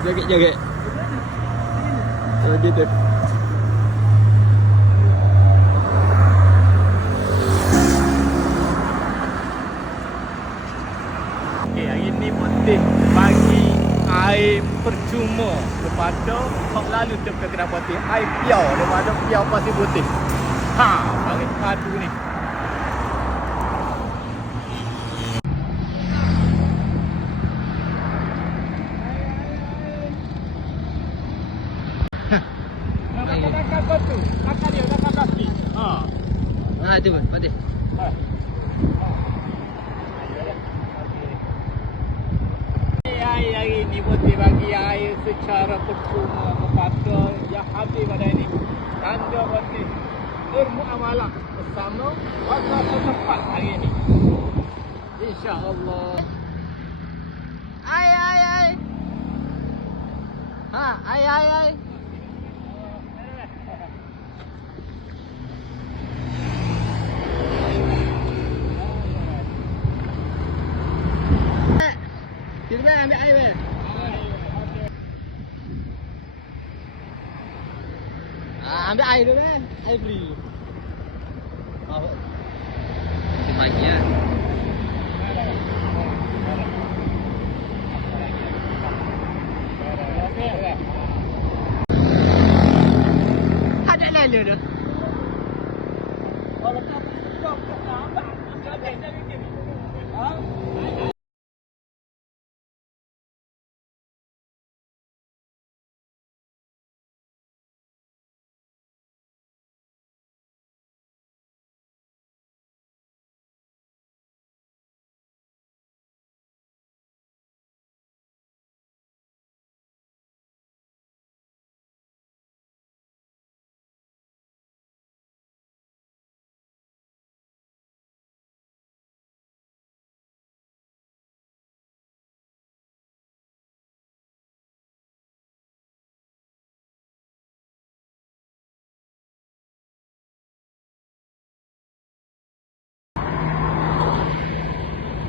Joget-joget. Oh gitu. Okey, hari ni Putih bagi air percuma kepada hok lalu tempat kena Putih. Air piau daripada piau Pasir Putih. Ha, bagi padu ni. Nakak batu, nakak dia, nakak kaki. Ha. Ha, tu Putih. Ha. Hari ini Putih bagi air secara percuma kepada yang habis pada ini. Tanda Putih bermuamalah bersama warga setempat hari ini. InsyaAllah. Ai. Ha, ai. Kita ambil air weh. Ambil air dulu kan. Air free. Oh. Di pagi ya. Ada lalu dah. Kalau tak stop tak ada dari sini. Ha?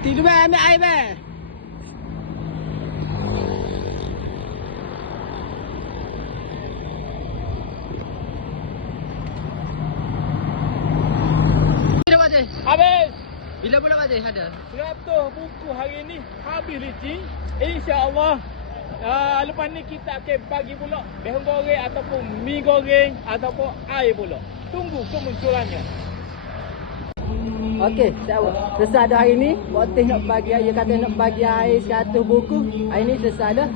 Tidur bang, ambil air bang. Habis. Bila pula Pak Cik ada? 100 buku hari ni habis licin. InsyaAllah lepas ni kita akan bagi pula behung goreng ataupun mi goreng ataupun air pula. Tunggu kemunculannya. Okey, selesai dah hari ni. Putih nak bagi air, kata nak bagi air 100 buku. Hari ni selesai dah.